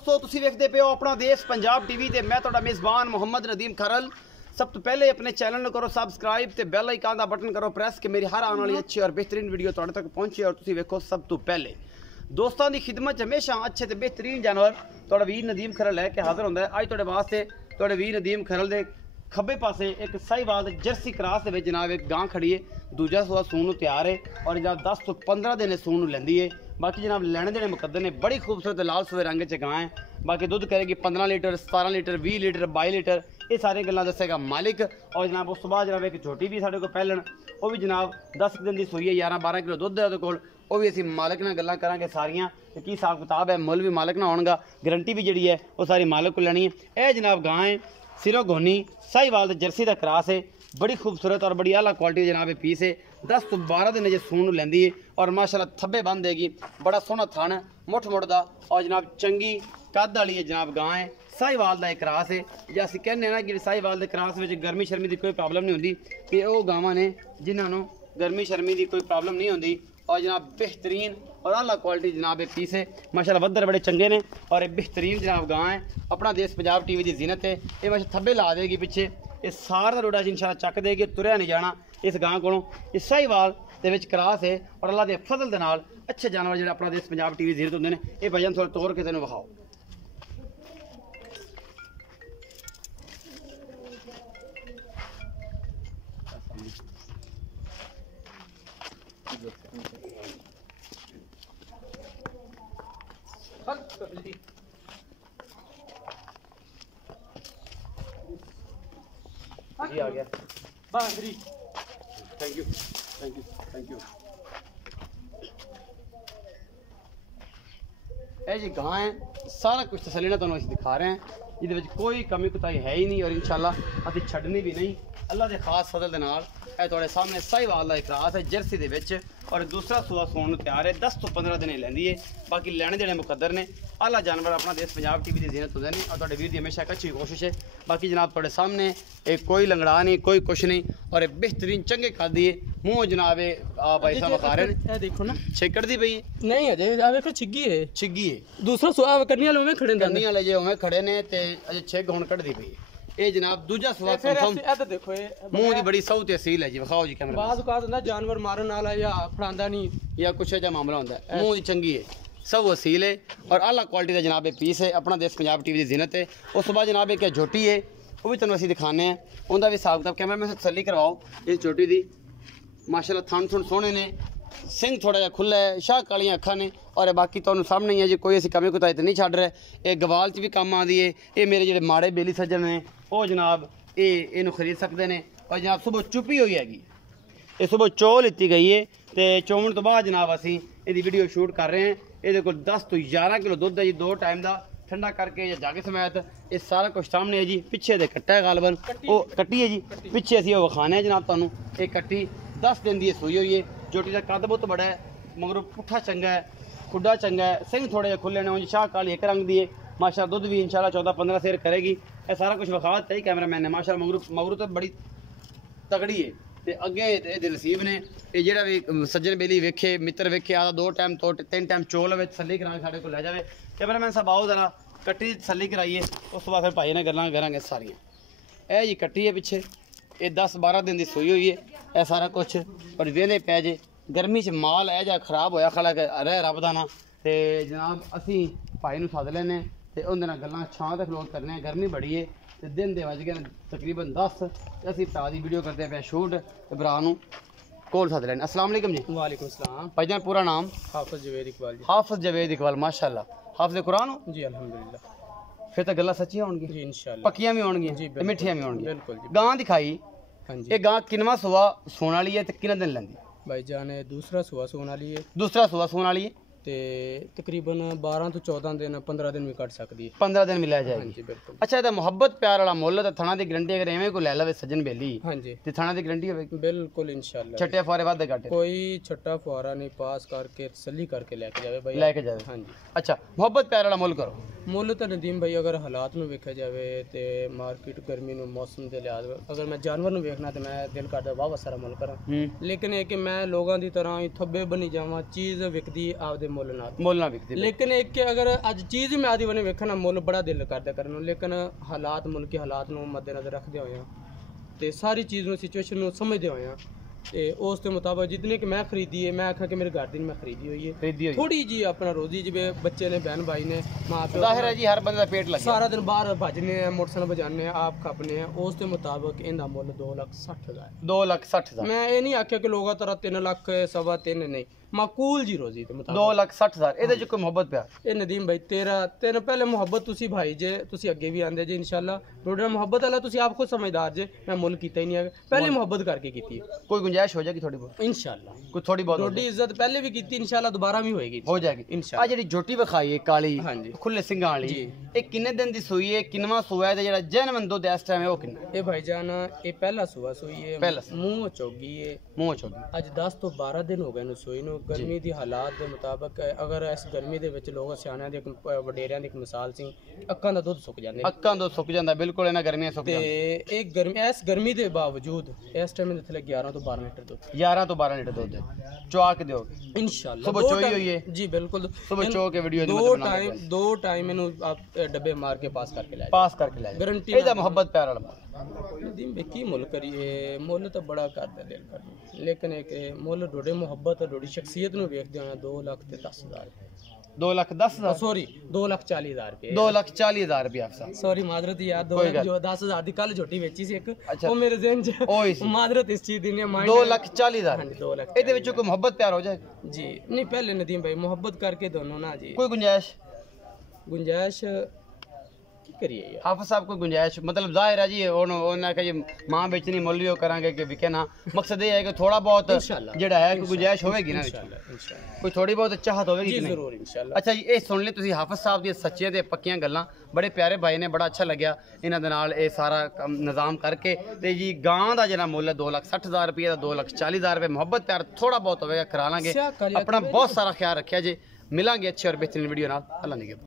दोस्तों तुसी वेखदे पे हो अपना देश पंजाब टीवी ते मैं तुहाडा मेज़बान मोहम्मद नदीम खरल। सब तो पहले अपने चैनल को करो सब्सक्राइब ते बेल आइकन दा बटन करो प्रेस कि मेरी हर आने वाली अच्छी और बेहतरीन वीडियो तुहाडे तक पहुंचे और तुसी वेखो सब तो पहले। दोस्तों की खिदमत हमेशा अच्छे ते बेहतरीन जानवर तुहाडा वीर नदीम खरल लैके हाजिर होंदा है। अज तुहाडे वास्ते तुहाडे वीर नदीम खरल दे खब्बे पासे एक साहिवाल जर्सी क्रॉस दे विच जनाब एक गां खड़ी है। दूजा सूआ सून नूं तैयार है और जनाब 10 तो 15 दिन सून नूं लैंदी है। बाकी जनाब लैने देने मुकद्दर ने बड़ी खूबसूरत लाल सूए रंग च गां है। बाकी दुध करेगी 15 लीटर 17 लीटर 20 लीटर 22 लीटर ये सारी गल्लां दसेगा मालिक। और जनाब उस तो बाद जनाब एक छोटी भी साडे कोल पैलन वो भी जनाब 10 दिन की सूई है 11-12 किलो दुध है उहदे कोल। वो भी असीं मालिक नाल गल्लां करांगे सारियां कि की हिसाब किताब है। मुल भी मालिक नाल होणगा गारंटी भी जिहड़ी है वो सारी मालिक को लैनी है। यह जनाब गां है सिरों गोनी साहिवाल जर्सी का क्रॉस है। बड़ी खूबसूरत और बड़ी आला क्वालिटी जनाब पीस है। 10 तो 12 दिन जो सून लैंदी है और माशाल्लाह थब्बे बन देगी। बड़ा सोहना थन मुठ मुठ दा और जनाब चंगी कद वाली है जनाब गां है। साहिवाल का एक क्रॉस है जो असीं कहने ना कि साहिवाल के क्रॉस में गर्मी शर्मी की कोई प्रॉब्लम नहीं होती कि वो गावां ने जिन्होंने गर्मी शर्मी की कोई प्रॉब्लम नहीं होती। और जनाब बेहतरीन और आला क्वालिटी जनाब एक पीस है माशाल्लाह वद्दर बड़े चंगे ने और एक बेहतरीन जनाब गां है। अपना देश पंजाब टीवी की जीनत है। ये माशा थब्बे ला देगी पिछे ये सारा रोड़ा इंशाल्लाह चक देगी तुरया नहीं जाना इस गां को। इस साहिवाल दे विच क्रॉस है और अल्लाह के फजल दे नाल अच्छे जानवर जो अपना देश पंजाब टीवी जीनत होंगे ने। ये भजन थोड़ा तोड़ के तेन विखाओ। जी आ गया बांदरी। Thank you thank you thank you. ये जी गां है सारा कुछ तसल्ली नाल तुहानूं असीं दिखा रहे हैं। जिहदे विच कोई कमी कुताही है ही नहीं और इंशाल्लाह असीं छड्डनी भी नहीं अल्लाह के खास फजल दे नाल। ये तुहाडे सामने साहिवाल दा क्रॉस है जर्सी दे विच और दूसरा सूआ सूण नूं तैयार है। 10 तो 15 दिन लैंदी है। बाकी लैने देने मुकद्दर ने आला जानवर अपना देश पंजाब टीवी की जीनत होंदे ने और तुहाडे वीर दी हमेशा एक अच्छी कोशिश है। बाकी जनाब तुहाडे सामने एक कोई लंगड़ा नहीं कोई कुछ नहीं और एक बेहतरीन चंगे खादी है। मुँह जनाब भाई साहब खा रहे हैं देखो ना छेकड़ दी पई नहीं अजे देखो छिग्गी है दूसरा सूआ करनी वाले में खड़े करनी वाले जे उवें खड़े ने ते अजे छिग हुण कढदी पई ये जनाब दूजा सूआ कंफर्म देखो मुंह दी बड़ी सौत असील है जी विखाओ जी कैमरा। बाज़ औकात ना जानवर मारन वाला या फड़ांदा नहीं या कुछ ऐसा मामला होंदा है। मुंह दी चंगी है सब असील है और आला क्वालिटी का जनाब पीस है। अपना देश पंजाब टीवी की जीनत है। उस तो बाद जनाब एक झोटी है वो भी तुहानूं असीं दिखाने हैं उनका भी हिसाब किताब कैमरा में तसल्ली करवाओ। इस झोटी दी माशाल्लाह थन थुन सोहने ने सिंह थोड़ा जिहा खुला है शाह कालियां अखां ने और बाकी तुहानूं सामने ही है जी कोई असीं कमी कुताही ते नहीं छड्ड रहे। ये गवाल च भी काम आती है। ये मेरे जिहड़े माड़े बेली सज्जन ने वो जनाब ये खरीद सकते हैं। और जनाब सुबह चुपी हुई हैगी ये सुबह चो लीती गई है तो चोवन तो बाद जनाब असीं इहदी वीडियो शूट कर रहे हैं। ये कोल 10 तो 11 किलो दुध है जी 2 टाइम का ठंडा करके या जागे समेत ये सारा कुछ सामने है जी। पिछे दे कट्टा है गालबन वो कट्टी है जी पिछे असीं वो विखाने हैं जनाब तुहानूं। ये कट्टी 10 दिन की सूई हुई है। जोटी का कद बहुत बड़ा है मगर पुट्ठा चंगा है खुडा चंगा है सिंह थोड़े जे खुले ने शाह काली एक रंग दी है माशा दुध भी इंशाल्लाह 14-15 सेर करेगी। ये सारा कुछ विखा दिता ही कैमरा मैन ने माशा मगरू तो बड़ी तगड़ी है। तो अगे ये नसीब ने ये जोड़ा भी सज्जन बेली वेखे मित्र वेखे आता 2 टाइम तो 3 टाइम चोल में तसली करा साढ़े को लै जाए। कैमरा मैन साहब आओ जरा कट्टी तसली कराइए उस बाद फिर भाई ने गल्लां करांगे सारियां। यह जी कट्टी है पिछे ये 10-12 दिन की सूई हुई है। यह सारा कुछ और वेले पै जे गर्मी च माल है जा खराब होया खला रह रब दा ना ते जनाब असीं भाई नूं सद लैने ते उहदे नाल गल्लां छां ते खलोत करने। गर्मी बड़ी है ते दिन दे वज गए तकरीबन 10 असीं भरा दी वीडियो करते पे शूट ते भरा नूं कोल सद लैने। अस्सलाम वालेकुम जी। वालेकुम सलाम भाईजान पूरा नाम हाफिज जवेद इकबाल जी। हाफिज जवेद इकबाल माशाल्लाह हाफिज कुरान हो जी अल्हम्दुलिल्लाह। फिर तो गल्लां सच्चियां होणगियां जी इंशाल्लाह पक्कियां भी होणगियां ते मिठियां भी होणगियां बिल्कुल जी। गां दिखाई ये गां किनवा सुआ सोने वाली है ते किन्ने दिन लैंदी भाईजान दूसरा सूआ सून वाली है। दूसरा सूआ सून वाली है ते तकरीबन 12 तो 14 दिन 15 दिन भी कट सकती है 15 दिन भी लै जाएगी जी बिल्कुल। अच्छा ये मुहब्बत प्यार वाला मुੱਲ ते थाना दी गारंटी अगर एवें कोई लै लवे सज्जन बेली हाँ जी ते थाना दी गारंटी होवे बिल्कुल इंशाल्लाह। छट्टे फुआरे वादे घाटे कोई छट्टा फुआरा नहीं पास करके तसल्ली करके लेके जावे भाई लेके जावे हाँ जी। अच्छा मुहब्बत प्यार वाला मुੱਲ करो मुੱਲ तो नदीम भाई अगर हालात में वेखा जाए तो मार्केट गर्मी में मौसम के लिहाज अगर मैं जानवर में वेखना तो मैं दिल करता वाह सारा मुੱਲ करा लेकिन है कि मैं लोगों की तरह ही थब्बे बनी जावा चीज़ विकदी आपदे ਮੁੱਲ ਨਾਲ ਮੁੱਲ ਨਾਲ ਵਿਕਦੀ ਪਈ। ਲੇਕਿਨ ਇੱਕ ਕਿ ਅਗਰ ਅੱਜ ਚੀਜ਼ ਮੈਂ ਆਦੀ ਬਣੇ ਵੇਖਣਾ ਮੁੱਲ ਬੜਾ ਦਿਲ ਕਰਦਾ ਕਰਨ ਨੂੰ, ਲੇਕਿਨ ਹਾਲਾਤ ਮੁਲਕੀ ਹਾਲਾਤ ਨੂੰ ਮੱਦੇਨਜ਼ਰ ਰੱਖਦੇ ਹੋਏ ਆ ਤੇ ਸਾਰੀ ਚੀਜ਼ ਨੂੰ ਸਿਚੁਏਸ਼ਨ ਨੂੰ ਸਮਝਦੇ ਹੋਏ ਆ ਤੇ ਉਸ ਦੇ ਮੁਤਾਬਕ ਜਿਤਨੇ ਕਿ ਮੈਂ ਖਰੀਦੀ ਹੈ, ਮੈਂ ਆਖਾਂ ਕਿ ਮੇਰੇ ਘਰ ਦੀ ਮੈਂ ਖਰੀਦੀ ਹੋਈ ਹੈ ਖਰੀਦੀ ਹੋਈ ਥੋੜੀ ਜੀ ਆਪਣਾ ਰੋਜ਼ੀ ਜਿਵੇਂ ਬੱਚੇ ਨੇ ਭੈਣ ਭਾਈ ਨੇ ਮਾਂ ਪਿਓ ਜ਼ਾਹਿਰ ਹੈ ਜੀ ਹਰ ਬੰਦੇ ਦਾ ਪੇਟ ਲੱਗਿਆ। ਸਾਰਾ ਦਿਨ ਬਾਹਰ ਭਜਨੇ ਆ, ਮੋਟਰਸਾਈਕਲ ਭਜਾਨੇ ਆ, ਆਪ ਖਪਨੇ ਆ, ਉਸ ਦੇ ਮੁਤਾਬਕ ਇਹਦਾ ਮੁੱਲ 2,60,000 2,60,000 ਮੈਂ ਇਹ ਨਹੀਂ ਆਖਿਆ ਕਿ ਲੋਕਾਂ ਤਰ੍ਹਾਂ 3 ਲੱਖ ਸਵਾ 3 ਨਹੀਂ ਮਾਕੂਲ ਜੀ ਰੋਜ਼ੀ ਦੇ ਮੁਤਾਬਕ 2,60,000 ਇਹਦੇ ਚ ਕੋਈ ਮੁਹੱਬਤ ਪਿਆਰ। ਇਹ ਨਦੀਮ ਭਾਈ ਤੇਰਾ ਪਹਿਲੇ ਮੁਹੱਬਤ ਤੁਸੀਂ ਭਾਈ ਜੇ ਤੁਸੀਂ ਅੱਗੇ ਵੀ ਆਂਦੇ ਜੇ ਇਨਸ਼ਾਅੱਲਾ ਤੁਹਾਡੇ ਨਾਲ ਮੁਹੱਬਤ ਵਾਲਾ ਤੁਸੀਂ ਆਪ ਖੁਦ ਸਮਝਦਾਰ ਜੇ ਮੈਂ ਮੁੱਲ ਕੀਤਾ ਹੀ ਨਹੀਂ ਹੈ ਪਹਿਲੇ ਮੁਹੱਬਤ ਕਰਕੇ ਕੀਤੀ ਹੈ ਕੋਈ ਗੁੰਜਾਇਸ਼ ਹੋ ਜਾਏਗੀ ਥੋੜੀ ਬਹੁਤ ਇਨਸ਼ਾਅੱਲਾ ਕੋਈ ਥੋੜੀ ਬਹੁਤ ਤੁਹਾਡੀ ਇੱਜ਼ਤ ਪਹਿਲੇ ਵੀ ਕੀਤੀ ਇਨਸ਼ਾਅੱਲਾ ਦੁਬਾਰਾ ਵੀ ਹੋਏਗੀ ਹੋ ਜਾਏਗੀ ਆ ਇਨਸ਼ਾਅੱਲਾ ਜਿਹੜੀ ਜੋਟੀ ਵਿਖਾਈ ਹੈ ਕਾਲੀ ਹਾਂਜੀ ਖੁੱਲੇ ਸਿੰਘਾਂ ਵਾਲੀ ਜੀ। ਇਹ ਕਿੰਨੇ ਦਿਨ ਦੀ ਸੂਈ ਹੈ ਕਿੰਨਵਾਂ ਸੂਆ ਹੈ ਤੇ ਜਿਹੜਾ ਜੈਨੂਇਨ ਦੁੱਧ ਇਸ ਟਾਈਮ ਹੈ ਉਹ ਕਿੰਨਾ ਇਹ ਭਾਈਜਾਨ ਇਹ ਪਹਿਲਾ ਸੂਆ ਸੂਈ ਹੈ ਪਹਿਲਾ ਮੂੰਹ ਚੋਗੀ ਹੈ ਮੂੰਹ ਚੋਗੀ ਅੱਜ 10 ਤੋਂ 12 ਦਿਨ ਹੋ ਗਏ ਨੂੰ ਸੂਈ ਨੂੰ ਗਰਮੀ ਦੀ ਹਾਲਾਤ ਦੇ ਮੁਤਾਬਕ ਅਗਰ ਇਸ ਗਰਮੀ ਦੇ ਵਿੱਚ ਲੋਕ ਸਿਆਣਿਆਂ ਦੀ ਵਡੇਰਿਆਂ ਦੀ ਇੱਕ ਮਿਸਾਲ ਸੀ ਅੱਖਾਂ ਦਾ ਦੁੱਧ ਸੁੱਕ ਜਾਂਦੇ ਅੱਖਾਂ ਤੋਂ ਸੁੱਕ ਜਾਂਦਾ ਬਿਲਕੁਲ ਇਹਨਾਂ ਗਰਮੀਆਂ ਸੁੱਕ ਤੇ ਜਾਂਦਾ ਇਹ ਗਰਮੀ ਦੇ ਬਾਵਜੂਦ ਇਸ ਟਾਈਮ ਦੇ ਥੱਲੇ 11 ਤੋਂ 12 ਲੀਟਰ ਦੁੱਧ 11 ਤੋਂ 12 ਲੀਟਰ ਦੁੱਧ ਚੁਆ ਕੇ ਦਿਓਗੇ ਇਨਸ਼ਾਅੱਲਾ ਸੁਬਹ ਚੋਈ ਹੋਈ ਹੈ ਜੀ ਬਿਲਕੁਲ ਸੁਬਹ ਚੋ ਕੇ ਵੀਡੀਓ ਦੋ ਟਾਈਮ ਇਹਨੂੰ ਆਪ ਡੱਬੇ ਮਾਰ ਕੇ ਪਾਸ ਕਰਕੇ ਲੈ ਪਾਸ ਕਰਕੇ ਲੈ ਗਾਰੰਟੀ ਇਹਦਾ ਮੁਹੱਬਤ ਪਿਆਰ ਵਾਲਾ ਨਦੀਮ ਬੇ ਕੀ ਮੁੱਲ ਕਰੀਏ ਮੁੱਲ ਤਾਂ ਬੜਾ ਕਰਦਾ ਦਿਲ ਕਰਦਾ ਲੇਕਿਨ ਇੱਕ ਮੁੱਲ ਡੋਡੇ ਮੁਹੱਬਤ ਡੋਡੀ ਸ਼ਖਸੀਅਤ ਨੂੰ ਵੇਖਦੇ ਹੋਏ 2,10,000 2,10,000 ਸੌਰੀ 2,40,000 ਰੁਪਏ 2,40,000 ਰੁਪਏ ਅਫਸਾ ਸੌਰੀ ਮਾਦਰਤ ਯਾਰ ਜੋ 10,000 ਦੀ ਕੱਲ ਝੋਟੀ ਵੇਚੀ ਸੀ ਇੱਕ ਅੱਛਾ। ਉਹ ਮੇਰੇ ਜ਼ਿਹਨ 'ਚ ਉਹੀ ਸੀ। ਮਾਦਰਤ ਇਸ ਚੀਜ਼ ਦੀ ਨੇ ਮਾਈਂਡ 2,40,000 ਹਾਂਜੀ 2 ਲੱਖ ਇਹਦੇ ਵਿੱਚੋਂ ਕੋਈ ਮੁਹੱਬਤ ਪਿਆਰ ਹੋ ਜਾਏਗਾ ਜੀ ਨਹੀਂ ਪਹਿਲੇ ਨਦੀਮ ਭਾਈ ਮੁਹੱਬਤ ਕਰਕੇ ਦੋਨੋਂ ਨਾ ਜੀ ਕੋਈ ਗੁੰਜਾਇਸ਼ ਗੁੰਜਾਇਸ਼ ਕੀ ਕਰੀਏ ਯਾਰ ਹਾਫਿਜ਼ ਸਾਹਿਬ ਕੋਈ ਗੁੰਜਾਇਸ਼ ਮਤਲਬ ਜ਼ਾਹਿਰ ਹੈ ਜੀ ਉਹਨਾਂ ਕਹੇ ਮਾਂ ਵੇਚਣੀ ਮੁੱਲ ਵੀ ਉਹ ਕਰਾਂਗੇ ਕਿ ਵਿਕੇ ਨਾ ਮਕਸਦ ਇਹ ਹੈ ਕਿ ਥੋੜਾ ਬਹੁਤ ਇਨਸ਼ਾਅੱਲਾ ਜਿਹੜਾ ਹੈ ਕੋਈ ਗੁੰਜਾਇਸ਼ ਹੋਵੇਗੀ ਨਾ ਇਨਸ਼ਾਅੱਲਾ ਇਨਸ਼ਾਅੱਲਾ ਕੋਈ ਥੋੜੀ ਬਹੁਤ ਚਾਹਤ ਹੋਵੇਗੀ ਜੀ ਕਿ ਨਹੀਂ ਜ਼ਰੂਰ ਇਨਸ਼ਾਅੱਲਾ ਅੱਛਾ ਜੀ ਇਹ ਸੁਣ ਲਈ ਤੁਸੀਂ ਹਾਫਿਜ਼ ਸਾਹਿਬ ਦੀਆਂ ਸੱਚੀਆਂ ਤੇ ਪੱਕੀਆਂ ਗੱਲਾਂ ਬੜੇ ਪਿਆਰੇ ਭਾਈ ਨੇ ਬੜਾ ਅੱਛਾ ਲੱਗਿਆ ਇਹਨਾਂ ਦੇ ਨਾਲ ਇਹ ਸਾਰਾ ਨਿਜ਼ਾਮ ਕਰਕੇ ਤੇ ਜੀ ਗਾਂ ਦਾ ਜਿਹੜਾ ਮੁੱਲ ਹੈ 2,60,000 ਰੁਪਏ ਦਾ 2,40,000 ਰੁਪਏ ਮੁਹੱਬਤ ਪਿਆਰ ਥੋੜਾ ਬਹੁਤ ਹੋਵੇਗਾ ਕਰਾ ਲਾਂਗੇ ਆਪਣਾ ਬਹੁਤ ਸਾਰਾ ਖਿਆਲ ਰੱਖਿਆ ਜੀ ਮਿਲਾਂਗੇ ਅੱਛੇ ਔਰ ਬਿਹਤਰੀਨ ਵੀਡੀਓ ਨਾਲ ਅੱਲਾ ਨਿਗਹਿਬਾਨ।